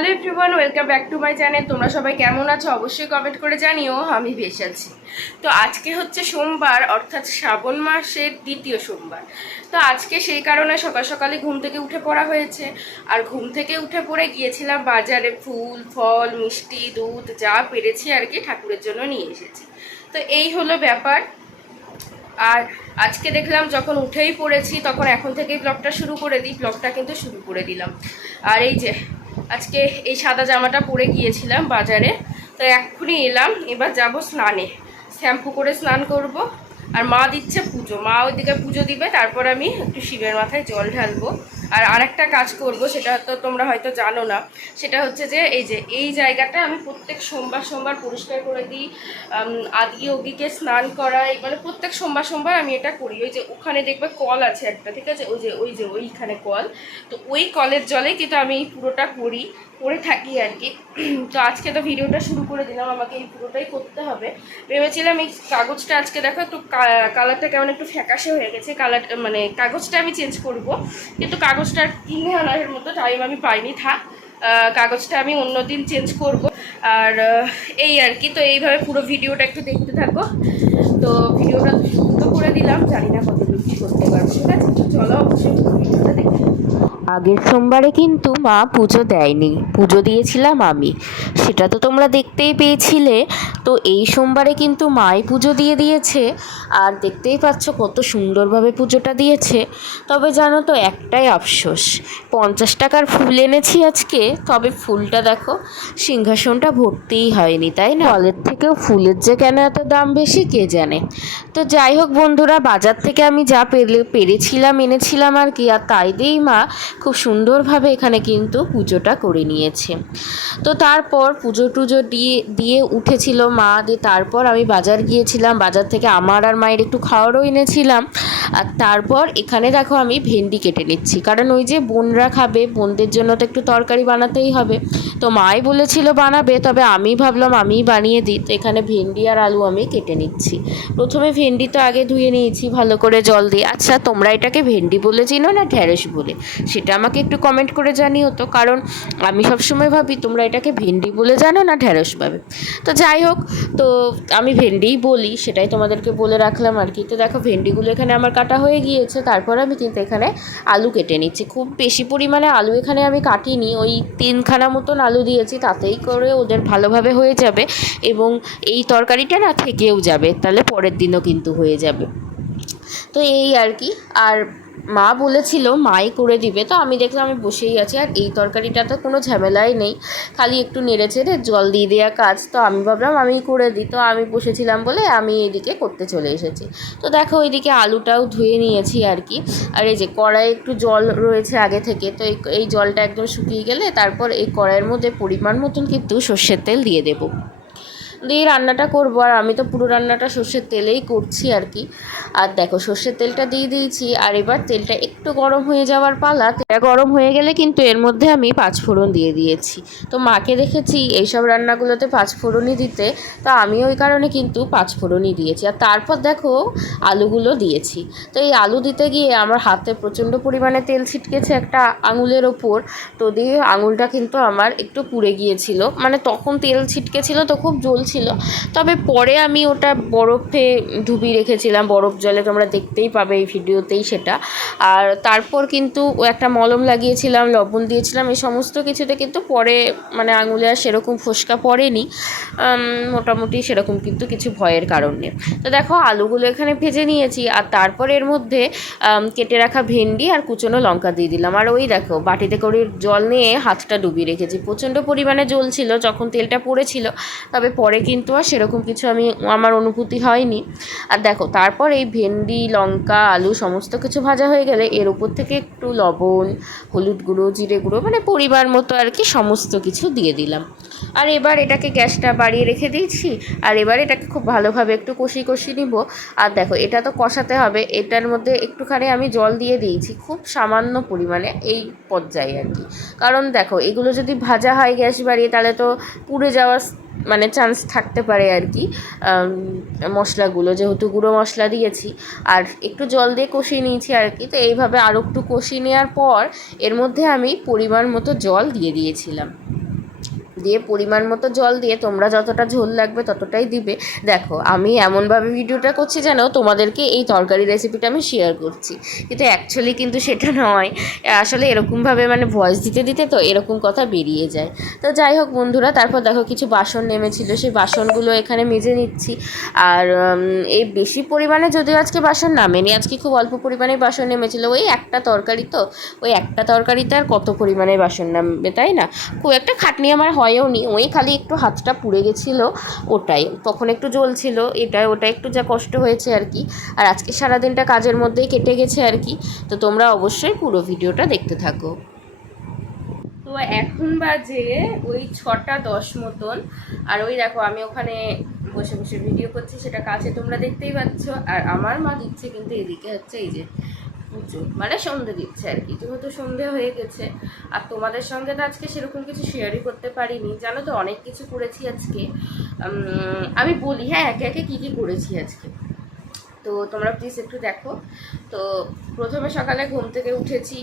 Hello everyone, welcome back to my channel. তোমরা সবাই কেমন আছো? অবশ্যই কমেন্ট করে জানিও, আমি বেশ আছি। তো আজকে হচ্ছে সোমবার, অর্থাৎ শ্রাবণ মাসের দ্বিতীয় সোমবার। তো আজকে সেই কারণে সকাল সকালে ঘুম থেকে উঠে পড়া হয়েছে। আর ঘুম থেকে উঠে পড়ে গিয়েছিলাম বাজারে ফুল, ফল, মিষ্টি, দুধ, যা পেরেছি আর কি ঠাকুরের জন্য নিয়ে এসেছি। তো এই হলো ব্যাপার। আর আজকে দেখলাম যখন উঠেই পড়েছি, তখন এখন থেকেই ব্লগটা শুরু করে দিই। ব্লগটা কিন্তু শুরু করে দিলাম। আর এই যে আজকে এই সাদা জামাটা পরে গিয়েছিলাম বাজারে, তো এক্ষুনি এলাম, এবার যাব স্নানে। শ্যাম্পু করে স্নান করব, আর মা দিচ্ছে পুজো। মা ওইদিকে পুজো দিবে, তারপর আমি একটু শিবের মাথায় জল ঢালবো। আর আরেকটা কাজ করব, সেটা তো তোমরা হয়তো জানো না, সেটা হচ্ছে যে এই যে এই জায়গাটা আমি প্রত্যেক সোমবার সোমবার পরিষ্কার করে দিই আদি অগিকে স্নান করাই মানে প্রত্যেক সোমবার সোমবার আমি এটা করি। ওই যে ওখানে দেখবে কল আছে একটা, ঠিক আছে? ওই যে ওই যে ওইখানে কল। তো ওই কলের জলে কিন্তু আমি পুরোটা করি, করে থাকি আর কি। তো আজকে তো ভিডিওটা শুরু করে দিলাম, আমাকে এই পুরোটাই করতে হবে। ভেবেছিলাম এই কাগজটা আজকে দেখো, একটু কালারটা কেমন একটু ফ্যাকাশে হয়ে গেছে, কালার মানে কাগজটা আমি চেঞ্জ করব, কিন্তু কাগজটা কিনে আনার মতো টাইম আমি পাইনি, থাক। কাগজটা আমি অন্যদিন চেঞ্জ করব। আর এই আর কি, তো এইভাবে পুরো ভিডিওটা একটু দেখতে থাকো। তো ভিডিওটা তো করে দিলাম, জানি না কত কি করতে পারব, ঠিক আছে? চলো অবশ্যই ভিডিওটা দেখতে আগের সোমবারে কিন্তু মা পুজো দেয়নি, পুজো দিয়েছিলাম আমি। সেটা তো তোমরা দেখতেই পেয়েছিলে। তো এই সোমবারে কিন্তু মাই পুজো দিয়ে দিয়েছে। আর দেখতেই পাচ্ছ কত সুন্দরভাবে পুজোটা দিয়েছে। তবে জানো তো একটাই আফসোস, পঞ্চাশ টাকার ফুল এনেছি আজকে, তবে ফুলটা দেখো, সিংহাসনটা ভর্তিই হয়নি, তাই না? ফলের থেকেও ফুলের যে কেন এত দাম বেশি, কে জানে? তো যাই হোক বন্ধুরা, বাজার থেকে আমি যা পেরে পেরেছিলাম, এনেছিলাম আর কি, আর তাই দিয়েই মা খুব সুন্দরভাবে এখানে কিন্তু পুজোটা করে নিয়েছে। তো তারপর পুজো টুজো দিয়ে দিয়ে উঠেছিল মা, দিয়ে তারপর আমি বাজার গিয়েছিলাম। বাজার থেকে আমার আর মায়ের একটু খাওয়ারও এনেছিলাম। আর তারপর এখানে দেখো আমি ভেন্ডি কেটে নিচ্ছি। কারণ ওই যে বোনরা খাবে, বোনদের জন্য তো একটু তরকারি বানাতেই হবে। তো মাই বলেছিল বানাবে, তবে আমি ভাবলাম আমিই বানিয়ে দিই। তো এখানে ভেন্ডি আর আলু আমি কেটে নিচ্ছি। প্রথমে ভেন্ডি তো আগে ধুয়ে নিয়েছি, ভালো করে জল দিয়ে। আচ্ছা তোমরা এটাকে ভেন্ডি বলে চিনো না ঢ্যাঁড়স বলে? সেটা আমাকে একটু কমেন্ট করে জানিও তো। কারণ আমি সবসময় ভাবি তোমরা এটাকে ভেন্ডি বলে জানো না ঢ্যাঁড়স পাবে। তো যাই হোক তো আমি ভেন্ডিই বলি, সেটাই তোমাদেরকে বলে রাখলাম আর কি। তো দেখো, ভেন্ডিগুলো এখানে আমার কাটা হয়ে গিয়েছে, তারপর আমি কিন্তু এখানে আলু কেটে নিচ্ছি। খুব বেশি পরিমাণে আলু এখানে আমি কাটিনি, ওই তিনখানা মতন আলু দিয়েছি, তাতেই করে ওদের ভালোভাবে হয়ে যাবে এবং এই তরকারিটা না থেকেও যাবে, তাহলে পরের দিনও কিন্তু হয়ে যাবে। তো এই আর কি, আর মা বলেছিল, মাই করে দিবে। তো আমি দেখলাম আমি বসেই আছি আর এই তরকারিটা তো কোনো ঝামেলাই নেই। খালি একটু নেড়ে চেড়ে জল দিয়ে দেওয়া কাজ। তো আমি ভাবলাম, আমি করে দিই। তো আমি বসেছিলাম বলে আমি এদিকে করতে চলে এসেছি। তো দেখো ওইদিকে আলুটাও ধুয়ে নিয়েছি আর কি। আর এই যে কড়াই একটু জল রয়েছে আগে থেকে, তো এই জলটা একদম শুকিয়ে গেলে তারপর এই কড়াইয়ের মধ্যে পরিমাণ মতন কিন্তু সর্ষের তেল দিয়ে দেবো। দিয়ে রান্নাটা করব, আর আমি তো পুরো রান্নাটা সর্ষের তেলেই করছি আর কি। আর দেখো, সর্ষের তেলটা দিয়ে দিয়েছি, আর এবার তেলটা একটু গরম হয়ে যাওয়ার পালা, তেলটা গরম হয়ে গেলে কিন্তু এর মধ্যে আমি পাঁচফোড়ন দিয়ে দিয়েছি। তো মাকে দেখেছি এইসব রান্নাগুলোতে পাঁচফোড়নই দিতে, তো আমি ওই কারণে কিন্তু পাঁচফোড়নই দিয়েছি। আর তারপর দেখো, আলুগুলো দিয়েছি। তো এই আলু দিতে গিয়ে আমার হাতে প্রচণ্ড পরিমাণে তেল ছিটকেছে একটা আঙুলের ওপর, তো দিয়ে আঙুলটা কিন্তু আমার একটু পুড়ে গিয়েছিল। মানে তখন তেল ছিটকেছিল তো খুব জ্বলছিল তবে পরে আমি ওটা বরফে ডুবিয়ে রেখেছিলাম, বরফ জলে তোমরা দেখতেই পাবে এই ভিডিওতেই সেটা। আর তারপর কিন্তু একটা মলম লাগিয়েছিলাম, লবণ দিয়েছিলাম, এই সমস্ত কিছুতে কিন্তু পরে মানে আঙুলে আর সেরকম ফোসকা পড়েনি। মোটামুটি সেরকম কিন্তু কিছু ভয়ের কারণ নেই। তো দেখো, আলুগুলো এখানে ভেজে নিয়েছি, আর তারপর এর মধ্যে কেটে রাখা ভেন্ডি আর কুচনো লঙ্কা দিয়ে দিলাম। আর ওই দেখো, বাটিতে করে জল নিয়ে হাতটা ডুবিয়ে রেখেছি। প্রচণ্ড পরিমাণে জল ছিল যখন তেলটা পড়েছিল, তবে পরে কিন্তু আর সেরকম কিছু আমি, আমার অনুভূতি হয়নি। আর দেখো, তারপর এই ভেন্ডি, লঙ্কা, আলু সমস্ত কিছু ভাজা হয়ে গেলে এর উপর থেকে একটু লবণ, হলুদ গুঁড়ো, জিরে গুঁড়ো মানে পরিবার মতো আর কি সমস্ত কিছু দিয়ে দিলাম। আর এবার এটাকে গ্যাসটা বাড়িয়ে রেখে দিয়েছি, আর এবার এটাকে খুব ভালোভাবে একটু কষি কষি নিব। আর দেখো, এটা তো কষাতে হবে, এটার মধ্যে একটুখানি আমি জল দিয়ে দিয়েছি খুব সামান্য পরিমাণে এই পর্যায়ে আর কি। কারণ দেখো, এগুলো যদি ভাজা হয় গ্যাস বাড়িয়ে, তাহলে তো পুড়ে যাওয়ার মানে চান্স থাকতে পারে আর কি মশলাগুলো যেহেতু গুঁড়ো মশলা দিয়েছি, আর একটু জল দিয়ে কষিয়ে নিয়েছি আর কি, তো এইভাবে আরও একটু কষিয়ে নেওয়ার পর এর মধ্যে আমি পরিমাণ মতো জল দিয়ে দিয়েছিলাম। দিয়ে পরিমাণ মতো জল দিয়ে তোমরা যতটা ঝোল লাগবে ততটাই দিবে। দেখো, আমি এমনভাবে ভিডিওটা করছি যেন তোমাদেরকে এই তরকারি রেসিপিটা আমি শেয়ার করছি। কিন্তু অ্যাকচুয়ালি কিন্তু সেটা নয়। আসলে এরকমভাবে মানে ভয়েস দিতে দিতে তো এরকম কথা বেরিয়ে যায়। তো যাই হোক বন্ধুরা, তারপর দেখো কিছু বাসন নেমেছিল। সেই বাসনগুলো এখানে মেজে নিচ্ছি। আর এই বেশি পরিমাণে যদিও আজকে বাসন নামেনি, আজকে খুব অল্প পরিমাণে বাসন নেমেছিল। ওই একটা তরকারি তো, ওই একটা তরকারিতে আর কত পরিমাণে বাসন নামবে, তাই না? খুব একটা খাটনি আমার হয়ও নি ওই খালি একটু হাতটা পুড়ে গেছিল ওটাই। তখন একটু জ্বলছিল এটা ওটা একটু যা কষ্ট হয়েছে আর কি। আর আজকে সারাদিনটা কাজের মধ্যেই কেটে গেছে আর কি। তো তোমরা অবশ্যই পুরো ভিডিওটা দেখতে থাকো। তো এখন বাজে ওই ছটা দশ মতন। আর ওই দেখো, আমি ওখানে বসে বসে ভিডিও করছি, সেটা কাছে তোমরা দেখতেই পাচ্ছ। আর আমার মা দিচ্ছে কিন্তু এদিকে হচ্ছে এই যে মানে সন্ধে দিচ্ছে আর কি। যেহেতু সন্ধে হয়ে গেছে, আর তোমাদের সঙ্গে তো আজকে সেরকম কিছু শেয়ারই করতে পারিনি। জানো তো, অনেক কিছু করেছি আজকে। আমি বলি হ্যাঁ একে একে কী কী করেছি আজকে? তো তোমরা প্লিজ একটু দেখো। তো প্রথমে সকালে ঘুম থেকে উঠেছি,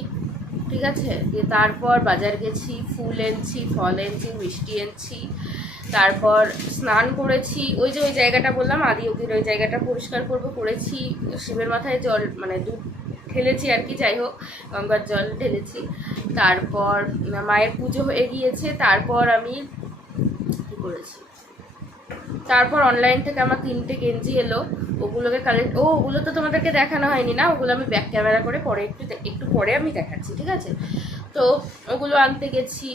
ঠিক আছে? দিয়ে তারপর বাজার গেছি, ফুল এনেছি, ফল এনেছি, মিষ্টি এনেছি। তারপর স্নান করেছি, ওই যে ওই জায়গাটা বললাম, আদি অগির ওই জায়গাটা পরিষ্কার করব করেছি। শিবের মাথায় জল মানে দুধ ঢেলেছি আর কি, যাই হোক, গঙ্গার জল ঢেলেছি। তারপর মায়ের পুজো হয়ে গিয়েছে, তারপর আমি কী করেছি? তারপর অনলাইন থেকে আমার তিনটে গেঞ্জি এলো, ওগুলোকে কালেক্ট ও, ওগুলো তো তোমাদেরকে দেখানো হয়নি না? ওগুলো আমি ব্যাক ক্যামেরা করে পরে একটু একটু পরে আমি দেখাচ্ছি, ঠিক আছে? তো ওগুলো আনতে গেছি।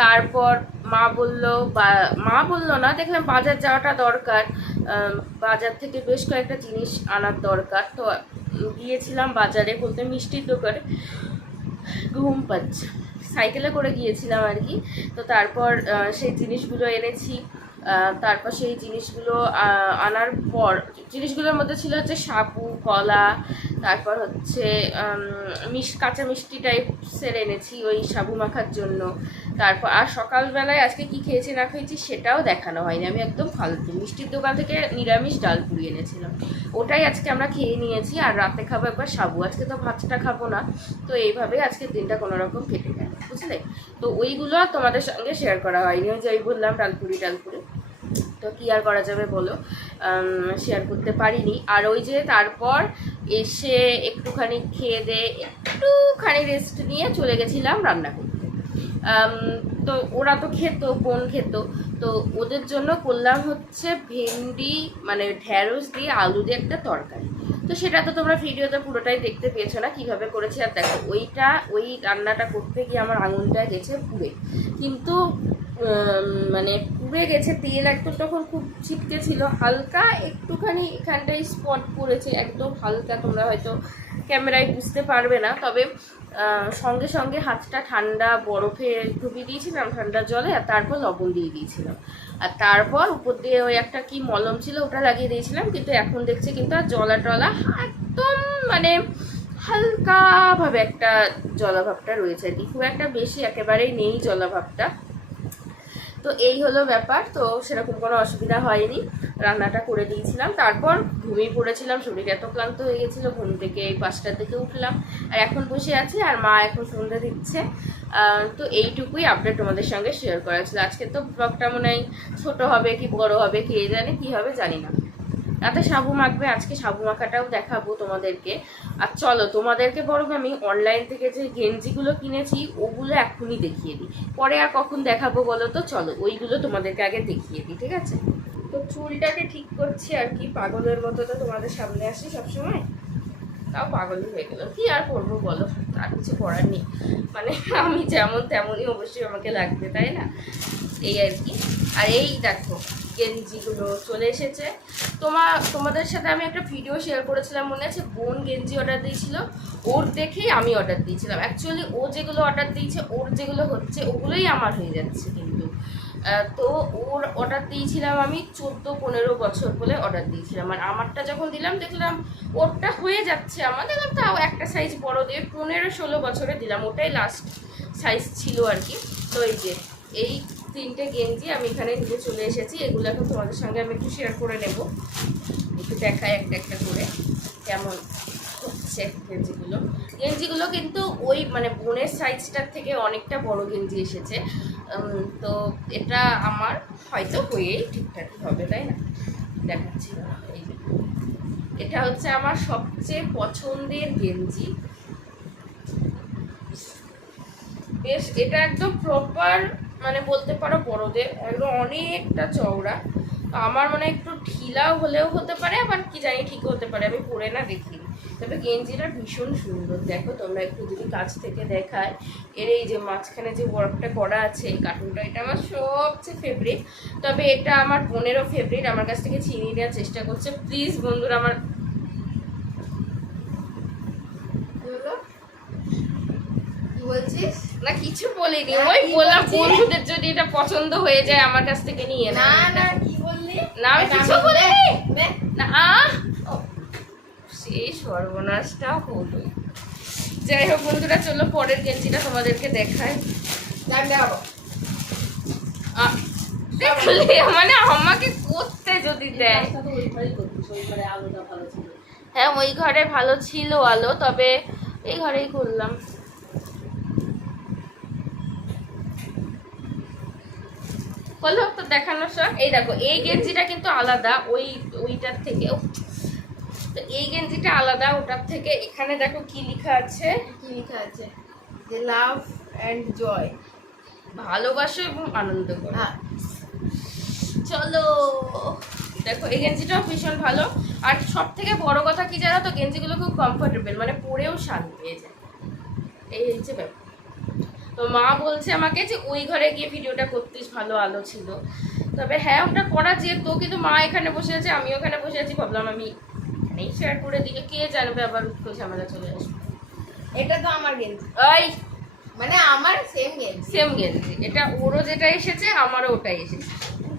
তারপর মা বলল, বা, মা বলল না, দেখলাম বাজার যাওয়াটা দরকার। বাজার থেকে বেশ কয়েকটা জিনিস আনার দরকার। তো গিয়েছিলাম বাজারে বলতে মিষ্টির দোকানে, ঘুম পাচ্ছে। সাইকেলে করে গিয়েছিলাম আর কি। তো তারপর সেই জিনিসগুলো এনেছি। তারপর সেই জিনিসগুলো আনার পর, জিনিসগুলোর মধ্যে ছিল হচ্ছে সাবু কলা তারপর হচ্ছে মিষ কাঁচা মিষ্টি টাইপসের এনেছি ওই সাবু মাখার জন্য। তারপর, আর সকালবেলায় আজকে কি খেয়েছি, না খেয়েছি, সেটাও দেখানো হয়নি। আমি একদম ফালতু মিষ্টির দোকান থেকে নিরামিষ ডাল পুরি এনেছিলাম। ওটাই আজকে আমরা খেয়ে নিয়েছি, আর রাতে খাব একবার সাবু। আজকে তো ভাতটা খাব না, তো এইভাবেই আজকের দিনটা কোনো রকম কেটে গেল, বুঝলে? তো ওইগুলো তোমাদের সঙ্গে শেয়ার করা হয়নি, ওই যে বললাম ডালপুরি ডালপুরি তো কী আর করা যাবে বলো? শেয়ার করতে পারিনি। আর ওই যে তারপর এসে একটুখানি খেয়ে দে, একটুখানি রেস্ট নিয়ে চলে গেছিলাম রান্না করতে। তো ওরা তো খেত, বোন খেত। তো ওদের জন্য করলাম হচ্ছে ভেন্ডি মানে ঢ্যাঁড়স দিয়ে আলু দিয়ে একটা তরকারি। তো সেটা তো তোমরা ভিডিওতে পুরোটাই দেখতে পেয়েছ না, কীভাবে করেছি আর দেখো, ওইটা, ওই রান্নাটা করতে গিয়ে আমার আঙুলটা গেছে পুড়ে। কিন্তু মানে পুড়ে গেছে তেল একদম তখন খুব ছিটকে ছিল। হালকা একটুখানি এখানটায় স্পট পড়েছে, একদম হালকা, তোমরা হয়তো ক্যামেরায় বুঝতে পারবে না। তবে সঙ্গে সঙ্গে হাতটা ঠান্ডা, বরফে ডুবিয়ে দিয়েছিলাম ঠান্ডা জলে, আর তারপর লবণ দিয়ে দিয়েছিলাম। আর তারপর উপর দিয়ে ওই একটা কি মলম ছিল, ওটা লাগিয়ে দিয়েছিলাম, কিন্তু এখন দেখছি কিন্তু আর জলা টলা একদম মানে হালকাভাবে একটা জলাভাবটা রয়েছে। আর কি খুব একটা বেশি একেবারেই নেই জলাভাবটা। তো এই হলো ব্যাপার। তো সেরকম কোনো অসুবিধা হয়নি। রান্নাটা করে দিয়েছিলাম। তারপর ঘুমিয়ে পড়েছিলাম, শরীর এত ক্লান্ত হয়ে গেছিল, ঘুম থেকে এই পাঁচটার দিকে উঠলাম। আর এখন বসে আছি, আর মা এখন সন্ধ্যা দিচ্ছে। তো এইটুকুই আপডেট তোমাদের সঙ্গে শেয়ার করা ছিল। আজকে তো ব্লগটা মনে হয় ছোটো হবে কি বড় হবে, কে জানে, কি হবে জানি না। রাতে সাবু মাখবে, আজকে সাবু মাখাটাও দেখাবো তোমাদেরকে। আর চলো, তোমাদেরকে বরং আমি অনলাইন থেকে যে গেঞ্জিগুলো কিনেছি, ওগুলো এখনই দেখিয়ে দিই। পরে আর কখন দেখাবো বলো তো? চলো, ওইগুলো তোমাদেরকে আগে দেখিয়ে দিই, ঠিক আছে? তো চুলটাকে ঠিক করছি আর কি, পাগলের মতো তো তোমাদের সামনে আসি সবসময়। তাও পাগলই হয়ে গেল। কি আর করব বলো? আর কিছু করার নেই। মানে আমি যেমন তেমনই অবশ্যই আমাকে লাগবে, তাই না? এই আর কি। আর এই দেখো গেঞ্জিগুলো চলে এসেছে। তোমার তোমাদের সাথে আমি একটা ভিডিও শেয়ার করেছিলাম, মনে আছে? বোন গেঞ্জি অর্ডার দিয়েছিল, ওর দেখেই আমি অর্ডার দিয়েছিলাম। অ্যাকচুয়ালি ও যেগুলো অর্ডার দিয়েছে, ওর যেগুলো হচ্ছে, ওগুলোই আমার হয়ে যাচ্ছে কিন্তু। তো ওর অর্ডার দিয়েছিলাম আমি চোদ্দ পনেরো বছর বলে অর্ডার দিয়েছিলাম। আর আমারটা যখন দিলাম, দেখলাম ওরটা হয়ে যাচ্ছে আমার। দেখলাম তাও একটা সাইজ বড় দিয়ে পনেরো ষোলো বছরে দিলাম, ওটাই লাস্ট সাইজ ছিল আর কি। তো এই যে, এই তিনটে গেঞ্জি, আমি এখানে নিয়ে চলে এসেছি, এগুলো এখন তোমাদের সঙ্গে আমি একটু শেয়ার করে নেব। একটু দেখাই একটা একটা করে কেমন হচ্ছে গেঞ্জিগুলো। গেঞ্জিগুলো কিন্তু ওই মানে বোনের সাইজটার থেকে অনেকটা বড় গেঞ্জি এসেছে। তো এটা আমার হয়তো হয়েই ঠিকঠাকই হবে, তাই না? দেখাচ্ছি। এই এটা হচ্ছে আমার সবচেয়ে পছন্দের গেঞ্জি। বেশ, এটা একদম প্রপার মানে বলতে পারো বড়দের একদম অনেকটা চওড়া। আমার মনে একটু ঢিলাও হলেও হতে পারে, আবার কি জানি ঠিক হতে পারে, আমি পরে না দেখি। তবে গেঞ্জিটা ভীষণ সুন্দর। দেখো তোমরা একটু যদি কাছ থেকে দেখায়, এর এই যে মাঝখানে যে ওয়ার্কটা করা আছে, এই কার্টুনটা এটা আমার সবচেয়ে ফেভারিট তবে এটা আমার বোনেরও ফেভারিট আমার কাছ থেকে ছিনিয়ে নেওয়ার চেষ্টা করছে। প্লিজ বন্ধুরা, আমার কি হলো? কি বলছিস? না কিছু বলিনি। ওই বললাম? বন্ধুদের যদি এটা পছন্দ হয়ে যায় আমার কাছ থেকে নিয়ে না না না কি বললি? না, আমি কিছু বলিনি। না আহ সেই সর্বনাশটা হলো। যাই হোক বন্ধুরা চলো পরের গেঞ্জিটা তোমাদেরকে দেখায় দেখলে মানে আমাকে করতে যদি দেয়। হ্যাঁ ওই ঘরে ভালো ছিল আলো তবে এই ঘরেই করলাম। হলো তো দেখানোর সব এই দেখো এই গেঞ্জিটা কিন্তু আলাদা ওই ওইটার থেকে তো এই গেঞ্জিটা আলাদা ওটার থেকে। এখানে দেখো কি লেখা আছে। কি লেখা আছে? যে লাভ এন্ড জয়। ভালোবাসো এবং আনন্দ করো। হ্যাঁ। চলো। দেখো এই গেঞ্জিটাও ভীষণ ভালো। আর সব থেকে বড় কথা কি জানো তো? গেঞ্জিগুলো খুব কমফোর্টেবল মানে পরেও শান্তি পেয়ে যায়। এই হচ্ছে ব্যাপার। তো মা বলছে আমাকে যে ওই ঘরে গিয়ে ভিডিওটা করতিস ভালো আলো ছিল। তবে হ্যাঁ ওটা করা যেত কিন্তু মা এখানে বসে আছে আমি ওখানে বসে আছি ভাবলাম আমি এখানেই শেয়ার করে দিলে কে জানবে আবার উঠো ঝামেলা চলে আসবে এটা তো আমার গেঞ্জি। ওই! মানে আমার সেম গেঞ্জি। সেম গেঞ্জি। এটা ওরও যেটা এসেছে আমারও ওটাই এসেছে।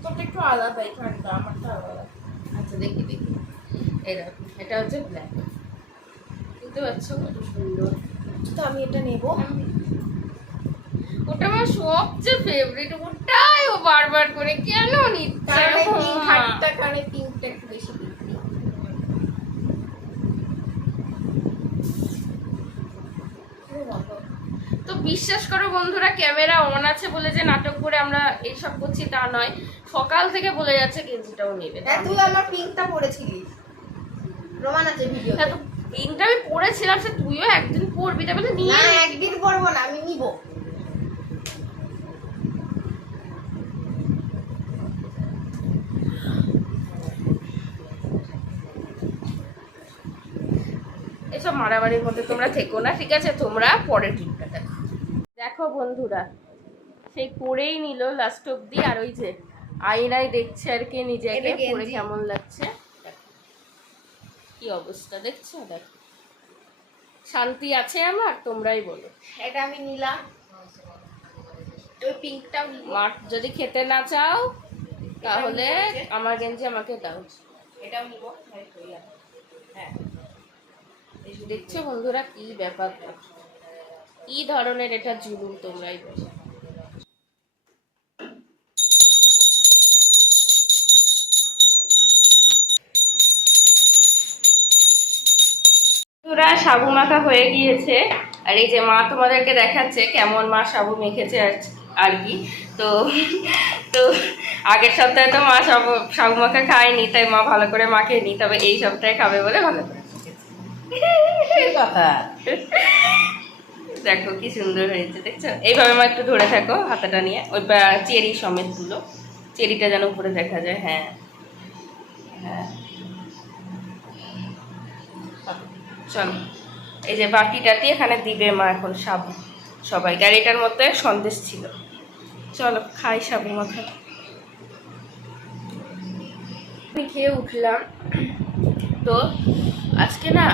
তোরটা একটু আলাদা এখানটা আমারটা আলাদা। আচ্ছা দেখি দেখি। দেখো এটা হচ্ছে ব্ল্যাক বুঝতে পারছ? কত সুন্দর তো আমি এটা নেব। ওটা আমার সবচেয়ে ফেভারিট ওটাই ও বারবার করে। কেন নিচ্ছে? হাটটা পিঙ্কটা একটু বেশি। তো বিশ্বাস করো বন্ধুরা ক্যামেরা অন আছে বলে যে নাটক করে আমরা এইসব করছি তা নয়। সকাল থেকে বলে যাচ্ছে গেঞ্জিটাও নেবে। হ্যাঁ তুই আমার পিঙ্কটা আছে ভিডিও হ্যাঁ পিঙ্কটা আমি পরেছিলাম সে তুইও একদিন পরবি বলে নিয়ে একদিন পরবো না আমি নিব। এসব মারামারির মধ্যে তোমরা থেকো না ঠিক আছে? তোমরা পরের ক্লিপটা দেখো। দেখো বন্ধুরা সেই পরেই নিল লাস্ট অব্দি আর ওই যে আয়নায় দেখছে আর কি নিজেকে পরে কেমন লাগছে? কি অবস্থা দেখছ? দেখো। শান্তি আছে আমার? তোমরাই বলো। এটা আমি নিলাম। ওই পিঙ্কটাও নিব মাঠ যদি খেতে না চাও তাহলে আমার গেঞ্জি আমাকে দাও। এটাও নিব। হ্যাঁ। দেখছ বন্ধুরা কি ব্যাপার? কি ধরনের এটা জুলুম তোমরাই বলো। সাবু মাখা হয়ে গিয়েছে। আর এই যে মা তোমাদেরকে দেখাচ্ছে কেমন মা সাবু মেখেছে আর- কি। তো তো আগের সপ্তাহে তো মা সাবু সাবু মাখা খায়নি, তাই মা ভালো করে মাখেনি, তবে এই সপ্তাহে খাবে বলে ভালো করে। কথা। দেখো কি সুন্দর হয়েছে দেখছ? এইভাবে মা একটু ধরে থাকো হাতাটা নিয়ে। ওই চেরি সমেত তুলো চেরিটা যেন উপরে দেখা যায় হ্যাঁ। হ্যাঁ। চলো এই যে বাটিটাতে এখানে দিবে মা এখন সাবু সবাই গাড়িটার মধ্যে সন্দেশ ছিল। চলো খাই সাবু মাথা খেয়ে উঠলাম। তো আজকে না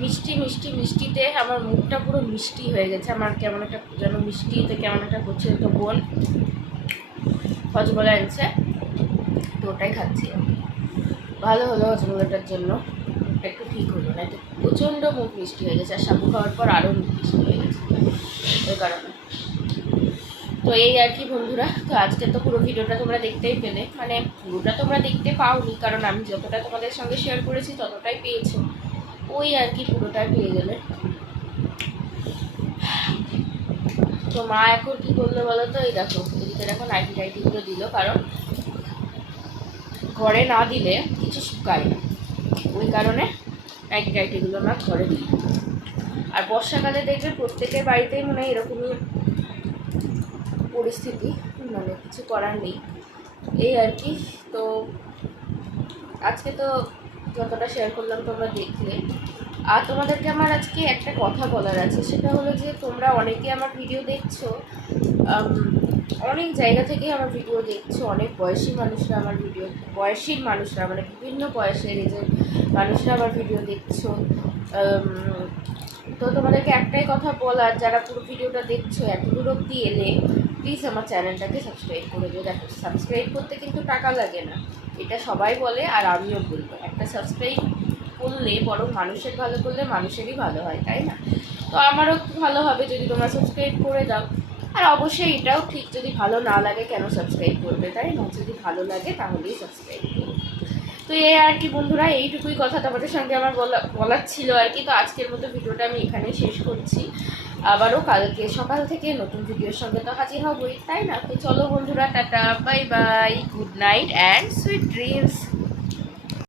মিষ্টি মিষ্টি, মিষ্টিতে আমার মুখটা পুরো মিষ্টি হয়ে গেছে। আমার কেমন একটা যেন মিষ্টিতে কেমন একটা করছে তো বোন হজমোলা এনেছে তো ওটাই খাচ্ছি। ভালো হলো হজমলাটার জন্য। একটু ঠিক হলো না তো প্রচণ্ড মুখ মিষ্টি হয়ে গেছে, আর সাবু খাওয়ার পর আরও মুখ মিষ্টি হয়ে গেছে। ওই কারণে। তো এই আর কি বন্ধুরা, তো আজকে তো পুরো ভিডিওটা তোমরা দেখতেই পেলে। মানে পুরোটা তোমরা দেখতে পাওনি, কারণ আমি যতটা তোমাদের সঙ্গে শেয়ার করেছি, ততটাই পেয়েছ। ওই আর কি পুরোটা পেয়ে গেলে। তো মা এখন কি করল বলো তো? এই দেখো, এদিকে দেখো নাইটি টাইটিগুলো দিল, কারণ ঘরে না দিলে কিছু শুকায় না। ওই কারণে নাইটি টাইটিগুলো মা ঘরে দিল। আর বর্ষাকালে দেখবে প্রত্যেকের বাড়িতেই মনে হয় এরকমই পরিস্থিতি মানে কিছু করার নেই। এই আর কি, তো আজকে তো যতটা শেয়ার করলাম তোমরা দেখলে। আর তোমাদেরকে আমার আজকে একটা কথা বলার আছে, সেটা হলো যে তোমরা অনেকে আমার ভিডিও দেখছ অনেক জায়গা থেকে আমার ভিডিও দেখছ, অনেক বয়সী মানুষরা আমার ভিডিও বয়সী মানুষরা মানে বিভিন্ন বয়সের এজের মানুষরা আমার ভিডিও দেখছ তো তোমাদেরকে একটাই কথা বলার, যারা পুরো ভিডিওটা দেখছ এত দূর অব্দি এলে প্লিজ আমার চ্যানেলটাকে সাবস্ক্রাইব করে দিও। দেখো সাবস্ক্রাইব করতে কিন্তু টাকা লাগে না। এটা সবাই বলে আর আমিও বলব একটা সাবস্ক্রাইব করলে বরং মানুষের ভালো করলে মানুষেরই ভালো হয়, তাই না? তো আমারও ভালো হবে যদি তোমরা সাবস্ক্রাইব করে দাও। আর অবশ্যই এটাও ঠিক, যদি ভালো না লাগে কেন সাবস্ক্রাইব করবে, তাই না? যদি ভালো লাগে তাহলেই সাবস্ক্রাইব করবে তো এই আর কি বন্ধুরা, এইটুকুই কথা তোমাদের সঙ্গে আমার বলা বলার ছিল আর কি। তো আজকের মতো ভিডিওটা আমি এখানেই শেষ করছি। আবারও কালকে সকাল থেকে নতুন ভিডিওর সঙ্গে তো হাজির হবই, তাই না? তো চলো বন্ধুরা, tata, bye bye, good night and sweet dreams